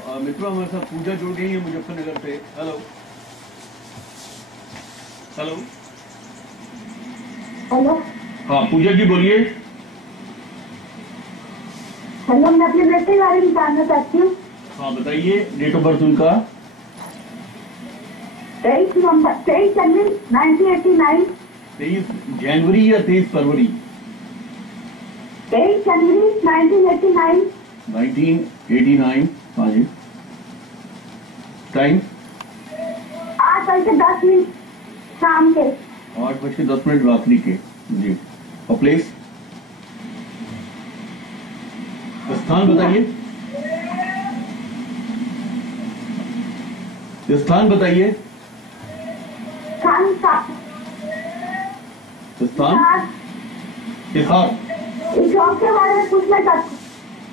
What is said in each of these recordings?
मित्रों हमारे साथ पूजा जुड़ गई है मुजफ्फरनगर से। Hello hello hello. हाँ पूजा जी बोलिए। हेलो, मैं अपने बेटे के बारे में जानना चाहती हूँ। हाँ बताइए, डेट ऑफ बर्थ उनका 23 जनवरी 1989। 23 जनवरी या 23 फरवरी? 23 जनवरी 1989। 1989। हाँ जी। टाइम 8:10 शाम के। 8:10 रात्रि के। जी। और प्लेस, स्थान बताइए, स्थान बताइए। स्थान हिसार। जॉब के बारे में पूछना चाहती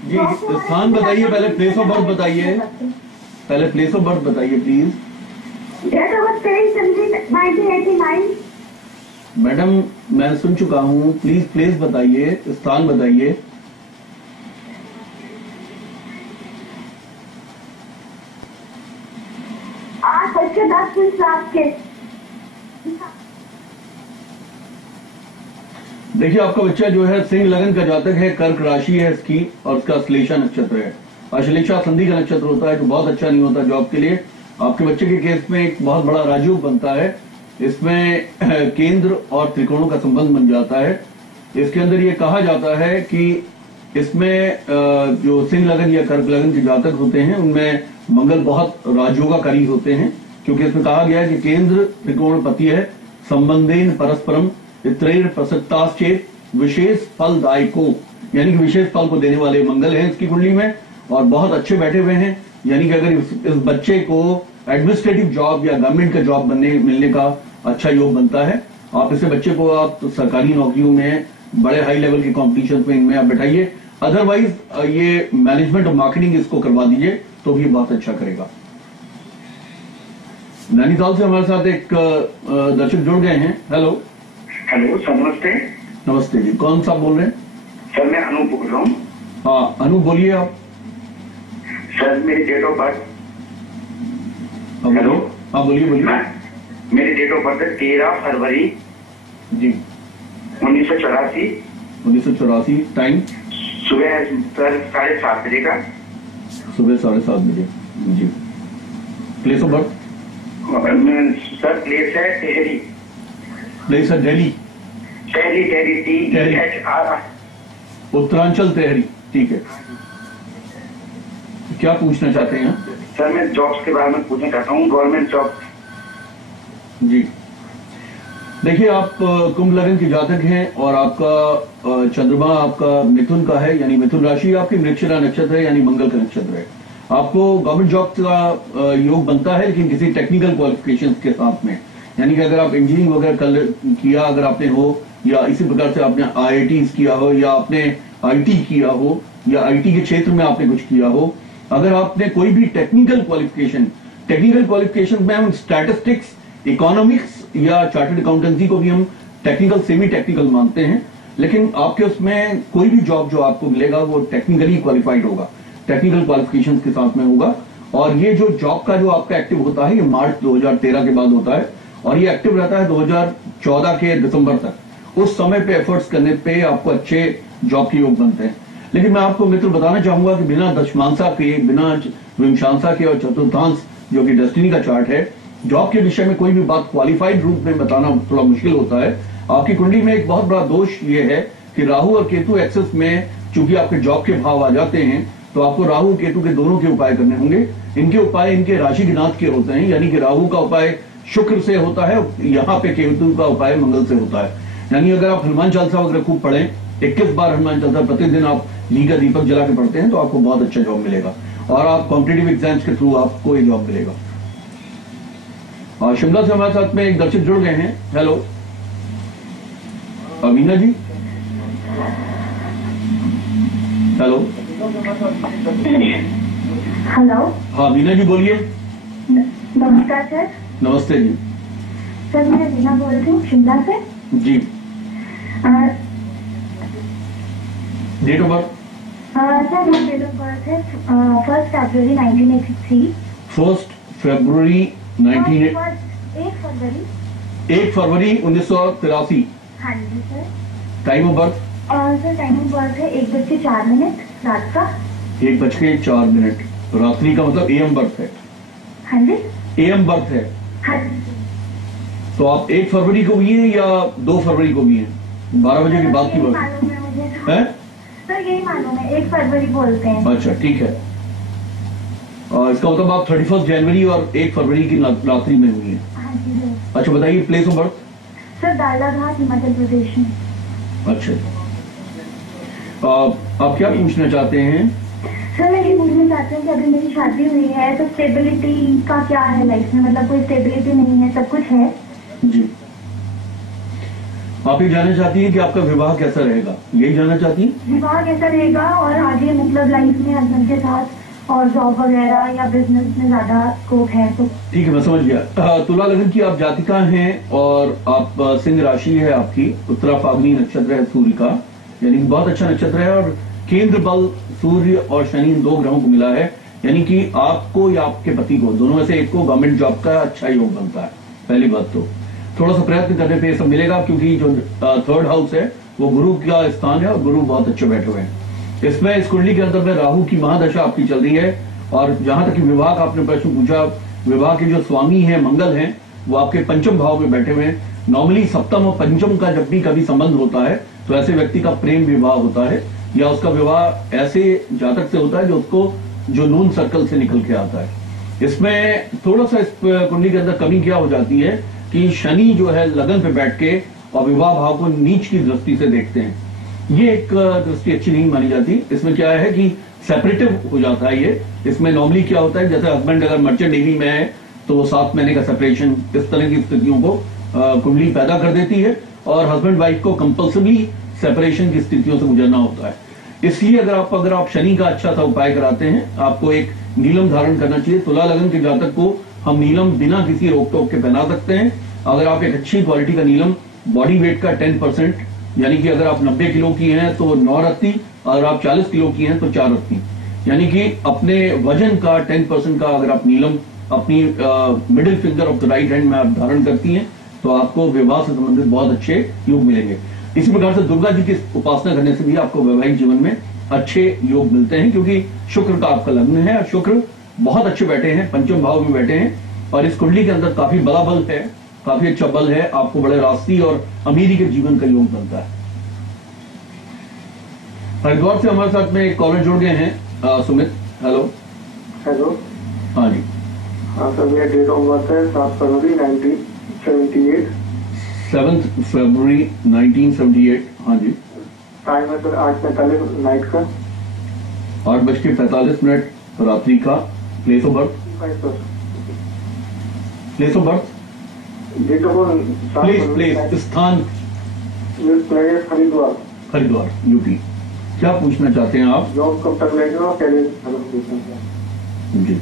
जी, स्थान बताइए, पहले प्लेस ऑफ बर्थ बताइए, पहले प्लेस ऑफ बर्थ बताइए प्लीज। डेट ऑफ बर्थ 23 जनवरी 1989। मैडम मैं सुन चुका हूँ, प्लीज प्लेस बताइए, स्थान बताइए। आज 8:10 रात के। देखिए आपका बच्चा जो है सिंह लगन का जातक है, कर्क राशि है इसकी और इसका अश्लेषा नक्षत्र है। अश्लेषा संधि का नक्षत्र होता है तो बहुत अच्छा नहीं होता जॉब के लिए। आपके बच्चे के केस में एक बहुत बड़ा राजयोग बनता है, इसमें केंद्र और त्रिकोणों का संबंध बन जाता है। इसके अंदर ये कहा जाता है कि इसमें जो सिंह लगन या कर्क लगन के जातक होते हैं उनमें मंगल बहुत राजयोगाकारी होते हैं, क्योंकि इसमें कहा गया है कि केंद्र त्रिकोण पति है, संबंधेन परस्परम इत्रैर प्रसक्ताश्चेत विशेष फलदायको, यानी कि विशेष फल को देने वाले मंगल है इसकी कुंडली में और बहुत अच्छे बैठे हुए हैं। यानी कि अगर इस बच्चे को एडमिनिस्ट्रेटिव जॉब या गवर्नमेंट का जॉब मिलने का अच्छा योग बनता है। आप इसे बच्चे को आप सरकारी नौकरियों में बड़े हाई लेवल के कॉम्पिटिशन में इनमें आप बैठाइए, अदरवाइज ये मैनेजमेंट और मार्केटिंग इसको करवा दीजिए तो भी बहुत अच्छा करेगा। नैनीताल से हमारे साथ एक दर्शक जुड़ गए हैं। हेलो हेलो सर, नमस्ते। नमस्ते जी, कौन सा बोल रहे हैं? सर मैं अनूप बोल रहा हूँ। हाँ अनूप बोलिए आप। सर मेरी डेट ऑफ बर्थ, हेलो हाँ बोलिए बोलिए। मेरी डेट ऑफ बर्थ है 13 फरवरी जी 1984। 1984। टाइम सुबह सर 7:30 बजे का। सुबह 7:30 बजे। जी। Place of birth? Sir place है टेहरी। प्लेस है दिल्ली। टेहरी THR। उत्तरांचल तेहरी। ठीक है, क्या पूछना चाहते हैं? सर मैं जॉब्स के बारे में पूछना चाहता हूँ, गवर्नमेंट जॉब। जी देखिए, आप कुंभ लगन के जातक हैं और आपका चंद्रमा आपका मिथुन का है, यानी मिथुन राशि आपकी, मृगशिरा नक्षत्र है यानी मंगल का नक्षत्र है। आपको गवर्नमेंट जॉब का योग बनता है, लेकिन किसी टेक्निकल क्वालिफिकेशन के साथ में, यानी कि अगर आप इंजीनियरिंग वगैरह किया अगर आपने हो, या इसी प्रकार से आपने IIT किया हो, या आपने IT किया हो, या IT के क्षेत्र में आपने कुछ किया हो, अगर आपने कोई भी टेक्निकल क्वालिफिकेशन में हम स्टैटिस्टिक्स, इकोनॉमिक्स या चार्टर्ड अकाउंटेंसी को भी हम टेक्निकल सेमी टेक्निकल मानते हैं, लेकिन आपके उसमें कोई भी जॉब जो आपको मिलेगा वो टेक्निकली क्वालिफाइड होगा, टेक्निकल क्वालिफिकेशन के साथ में होगा। और ये जो जॉब का जो आपका एक्टिव होता है ये मार्च 2013 के बाद होता है और ये एक्टिव रहता है 2014 के दिसंबर तक। उस समय पे एफर्ट्स करने पे आपको अच्छे जॉब के योग बनते हैं। लेकिन मैं आपको मित्र बताना चाहूंगा कि बिना दशमांसा के, बिना विमशांसा के और चतुर्थांश जो कि डेस्टिनी का चार्ट है, जॉब के विषय में कोई भी बात क्वालिफाइड रूप में बताना थोड़ा मुश्किल होता है। आपकी कुंडली में एक बहुत बड़ा दोष ये है कि राहु और केतु एक्सेस में चूंकि आपके जॉब के भाव आ जाते हैं तो आपको राहु केतु के दोनों के उपाय करने होंगे। इनके उपाय इनके राशिनाथ के होते हैं, यानी कि राहु का उपाय शुक्र से होता है, यहाँ पे केतु का उपाय मंगल से होता है। यानी अगर आप हनुमान चालीसा वगैरह खूब पढ़ें, 21 बार हनुमान चालीसा प्रतिदिन आप घी का दीपक जला के पढ़ते हैं तो आपको बहुत अच्छा जॉब मिलेगा और आप कॉम्पिटेटिव एग्जाम्स के थ्रू आपको ये जॉब मिलेगा। और शिमला से हमारे साथ में एक दर्शक जुड़ गए हैं। Hello Amina ji. Hello hello. हाँ मीना जी बोलिए। नमस्कार सर। नमस्ते जी। सर मैं रीना बोल रही हूँ शिमला से। जी। Date of birth? सर मेरा डेट ऑफ बर्थ है 1 फरवरी 1983। 1 फरवरी 19 1 फरवरी 1983। हाँ जी sir. Time of birth? Sir time of birth है 1:04 रात का। 1:04 रात्रि का मतलब एएम बर्थ है? हाँ जी एएम बर्थ है। हाँ जी। तो आप 1 फरवरी को भी हैं या 2 फरवरी को भी हैं? 12 बजे के बाद की यही बात मालूम है मुझे है? सर, यही मालूम है 1 फरवरी बोलते हैं। अच्छा ठीक है। इसका मतलब आप 31 जनवरी और 1 फरवरी की रात्रि में हुई है। हाँ जी सर। अच्छा बताइए place of birth? Sir Dalaghat Himachal Pradesh में। अच्छा आप क्या पूछना चाहते हैं? सर मैं ये पूछना चाहती हूँ कि अभी मेरी शादी हुई है तो स्टेबिलिटी का क्या है लाइफ में, मतलब कोई स्टेबिलिटी नहीं है, सब कुछ है। जी आप ये जानना चाहती हैं कि आपका विवाह कैसा रहेगा, यही जानना चाहती हैं? विवाह कैसा रहेगा और आगे मतलब लाइफ में हस्बैंड के साथ और जॉब वगैरह या बिजनेस में ज्यादा स्कोप है तो। ठीक है मैं समझ गया। तुला लग्न की आप जातिका हैं और आप सिंह राशि है आपकी, उत्तरा फाल्गुनी नक्षत्र है सूर्य का, यानी बहुत अच्छा नक्षत्र है और केंद्र बल सूर्य और शनि इन 2 ग्रहों को मिला है, यानी कि आपको या आपके पति को दोनों में से एक को गवर्नमेंट जॉब का अच्छा योग बनता है। पहली बात तो थोड़ा सा प्रयत्न करने पे ये सब मिलेगा, क्योंकि जो 3rd हाउस है वो गुरु का स्थान है और गुरु बहुत अच्छे बैठे हुए हैं। इसमें इस कुंडली के अंदर में राहु की महादशा आपकी चल रही है और जहां तक कि विवाह का आपने प्रश्न पूछा, विवाह के जो स्वामी है मंगल हैं वो आपके पंचम भाव में बैठे हुए हैं। नॉर्मली सप्तम और पंचम का जब भी कभी संबंध होता है तो ऐसे व्यक्ति का प्रेम विवाह होता है या उसका विवाह ऐसे जातक से होता है जो उसको जो नून सर्कल से निकल के आता है। इसमें थोड़ा सा इस कुंडली के अंदर कमी क्या हो जाती है कि शनि जो है लगन पे बैठ के और विवाह भाव को नीच की दृष्टि से देखते हैं, ये एक दृष्टि अच्छी नहीं मानी जाती। इसमें क्या है कि सेपरेटिव हो जाता है ये। इसमें नॉर्मली क्या होता है, जैसे हस्बैंड अगर मर्चेंट नेवी में है तो वो 7 महीने का सेपरेशन इस तरह की स्थितियों को कुंडली पैदा कर देती है और हस्बैंड वाइफ को कंपल्सरी सेपरेशन की स्थितियों से गुजरना होता है। इसलिए अगर आप शनि का अच्छा सा उपाय कराते हैं, आपको एक नीलम धारण करना चाहिए। तुला लगन के जातक को हम नीलम बिना किसी रोक टोक के पहना सकते हैं। अगर आप एक अच्छी क्वालिटी का नीलम बॉडी वेट का 10%, यानी कि अगर आप 90 किलो की हैं तो 9 रत्ती, अगर आप 40 किलो की हैं तो 4 रत्ती, यानी कि अपने वजन का 10% का अगर आप नीलम अपनी middle finger of the right hand में आप धारण करती हैं तो आपको विवाह से संबंधित बहुत अच्छे योग मिलेंगे। इसी प्रकार से दुर्गा जी की उपासना करने से भी आपको वैवाहिक जीवन में अच्छे योग मिलते हैं, क्योंकि शुक्र का आपका लग्न है और शुक्र बहुत अच्छे बैठे हैं, पंचम भाव में बैठे हैं और इस कुंडली के अंदर काफी बड़ा बल है, काफी अच्छा बल है। आपको बड़े रास्ती और अमीरी के जीवन का योग बनता है। हरिद्वार से हमारे साथ में एक कॉलर जुड़ गए हैं, सुमित। हेलो। हेलो। हाँ जी। हाँ सर, मेरा डेट ऑफ बर्थ है 7 फरवरी 1978। 7 फरवरी 1978। हाँ जी। टाइम है सर 8:45 नाइट का। 8:45 रात्रि का। Place of birth? Place of birth? Date of birth place स्थान? हरिद्वार। हरिद्वार यूपी। क्या पूछना चाहते हैं आप? जॉब कब तक लगेगा और कैरियर? जी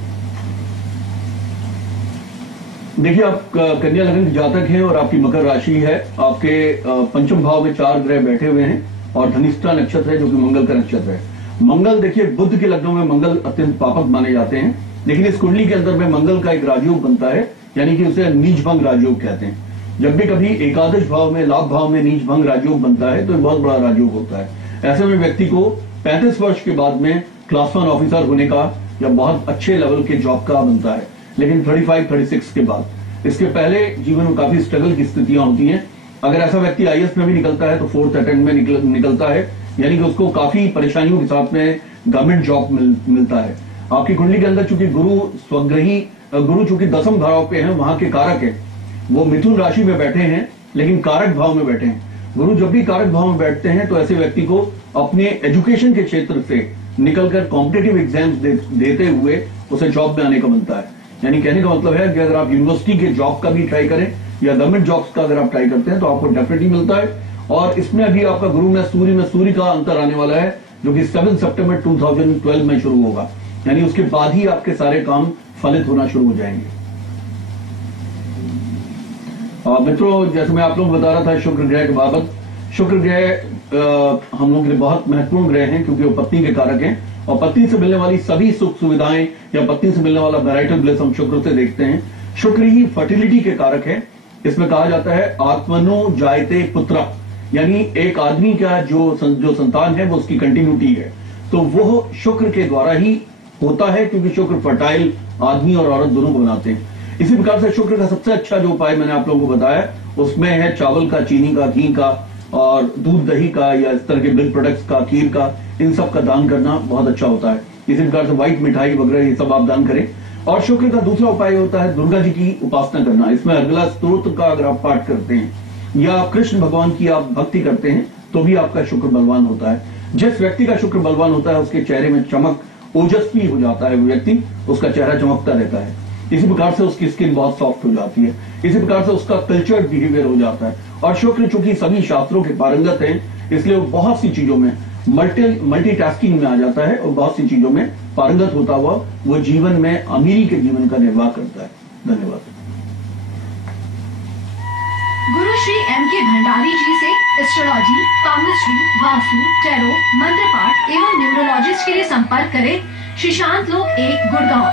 देखिए, आप कन्या लग्न के जातक हैं और आपकी मकर राशि है। आपके पंचम भाव में 4 ग्रह बैठे हुए हैं और धनिष्ठा नक्षत्र है जो कि मंगल का नक्षत्र है। मंगल देखिए, बुध के लग्नों में मंगल अत्यंत पापक माने जाते हैं, लेकिन इस कुंडली के अंदर में मंगल का एक राजयोग बनता है, यानी कि उसे नीच भंग राजयोग कहते हैं। जब भी कभी एकादश भाव में, लाभ भाव में नीच भंग राजयोग बनता है तो बहुत बड़ा राजयोग होता है। ऐसे में व्यक्ति को 35 वर्ष के बाद में क्लास 1 ऑफिसर होने का या बहुत अच्छे लेवल के जॉब का बनता है, लेकिन 35-36 के बाद। इसके पहले जीवन में काफी स्ट्रगल की स्थितियां होती हैं। अगर ऐसा व्यक्ति आईएएस में भी निकलता है तो 4th अटेम्प्ट में निकलता है, यानी कि उसको काफी परेशानियों के साथ में गवर्नमेंट जॉब मिलता है। आपकी कुंडली के अंदर चूंकि गुरु चूंकि 10th भाव पे हैं, वहां के कारक है, वो मिथुन राशि में बैठे हैं लेकिन कारक भाव में बैठे हैं। गुरु जब भी कारक भाव में बैठते हैं तो ऐसे व्यक्ति को अपने एजुकेशन के क्षेत्र से निकलकर कॉम्पिटेटिव एग्जाम्स देते हुए उसे जॉब में आने का बनता है। यानी कहने का मतलब है कि अगर आप यूनिवर्सिटी के जॉब का भी ट्राई करें या गवर्नमेंट जॉब्स का अगर आप ट्राई करते हैं तो आपको डेफिनेटली मिलता है। और इसमें अभी आपका गुरु में सूर्य का अंतर आने वाला है, जो कि 7 सितंबर 2012 में शुरू होगा, यानी उसके बाद ही आपके सारे काम फलित होना शुरू हो जाएंगे। मित्रों, जैसे मैं आप लोग बता रहा था शुक्र ग्रह के बाबत, शुक्र ग्रह हम लोगों के लिए बहुत महत्वपूर्ण ग्रह हैं, क्योंकि वो पत्नी के कारक हैं, और पत्नी से मिलने वाली सभी सुख सुविधाएं या पत्नी से मिलने वाला मैरिटल ब्लेस हम शुक्र से देखते हैं। शुक्र ही फर्टिलिटी के कारक है। इसमें कहा जाता है आत्मनो जायते पुत्र, यानी एक आदमी का जो संतान है वो उसकी कंटिन्यूटी है, तो वो शुक्र के द्वारा ही होता है, क्योंकि शुक्र फर्टाइल आदमी और औरत दोनों को बनाते हैं। इसी प्रकार से शुक्र का सबसे अच्छा जो उपाय मैंने आप लोगों को बताया उसमें है चावल का, चीनी का, घी का और दूध दही का या इस तरह के मिल्क प्रोडक्ट्स का, खीर का, इन सब का दान करना बहुत अच्छा होता है। इसी प्रकार से व्हाइट मिठाई वगैरह ये सब आप दान करें। और शुक्र का दूसरा उपाय होता है दुर्गा जी की उपासना करना। इसमें अर्गला स्तोत्र का अगर आप पाठ करते हैं या कृष्ण भगवान की आप भक्ति करते हैं तो भी आपका शुक्र बलवान होता है। जिस व्यक्ति का शुक्र बलवान होता है उसके चेहरे में चमक, ओजस्वी हो जाता है, वो व्यक्ति, उसका चेहरा चमकता रहता है। इसी प्रकार से उसकी स्किन बहुत सॉफ्ट हो जाती है। इसी प्रकार से उसका कल्चर्ड बिहेवियर हो जाता है। और शुक्र चूंकि सभी शास्त्रों के पारंगत हैं, इसलिए वो बहुत सी चीजों में मल्टीटास्किंग में आ जाता है और बहुत सी चीजों में पारंगत होता हुआ वो जीवन में अमीरी के जीवन का निर्वाह करता है। धन्यवाद। गुरु श्री M.K. भंडारी जी से एस्ट्रोलॉजी, पामिस्ट्री, वास्तु, टैरो, मंत्र पाठ एवं न्यूमरोलॉजिस्ट के लिए संपर्क करें श्री शांत लोक 1 गुड़गांव।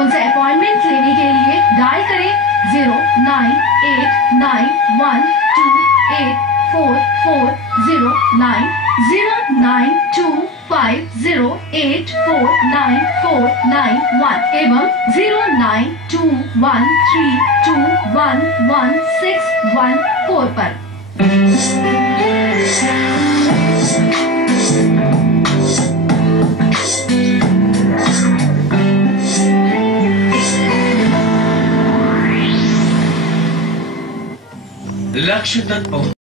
उनसे अपॉइंटमेंट लेने के लिए डायल करें 098912844090 09250849491 एवं 09213211614 पर। लक्ष्य तक पहुंच